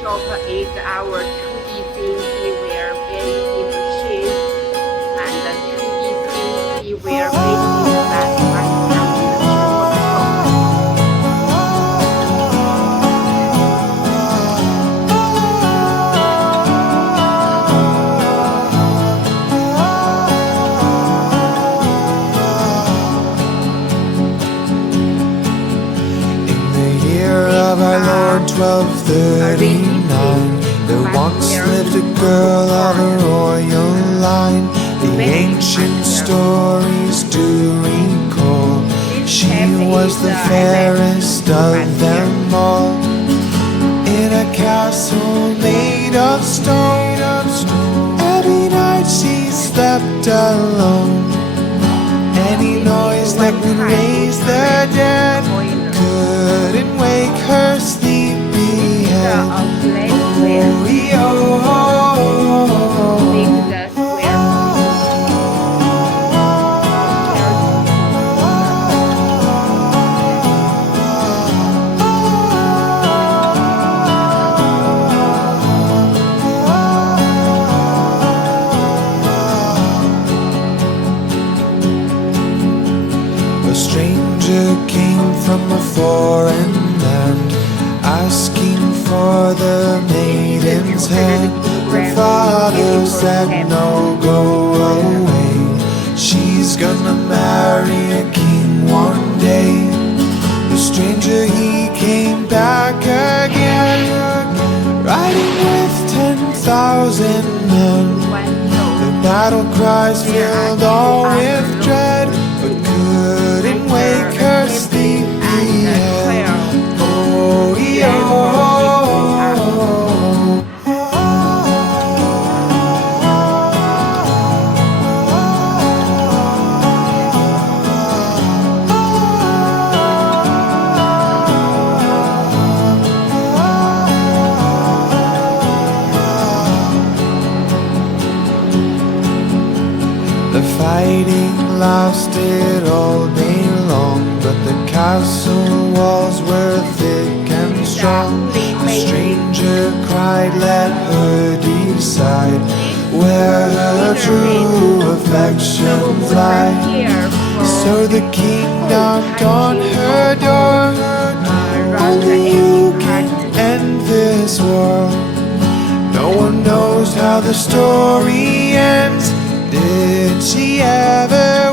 shop is our 2D CNC where based in machine, and the 2D CNC where based in fast right now in the shop. In the year of our Lord 1239, there once lived a girl of a royal line. The ancient stories do recall she was the fairest of them all. In a castle made of stone, every night she slept alone. Any noise that would raise the dead couldn't wake her sleepy head. A stranger came from a foreign land, asking for the maiden's hand. Her father said, no, go away. She's gonna marry a king one day. The stranger, he came back again, riding with 10,000 men. The battle cries filled all with dread, but couldn't wake her sleepy head. Oh, yeah. The fighting lasted all day long, but the castle walls were thick and strong. The stranger cried, let her decide where her true affections lie. So the king knocked on her door. Only you can end this war. No one knows how the story ends. Did she ever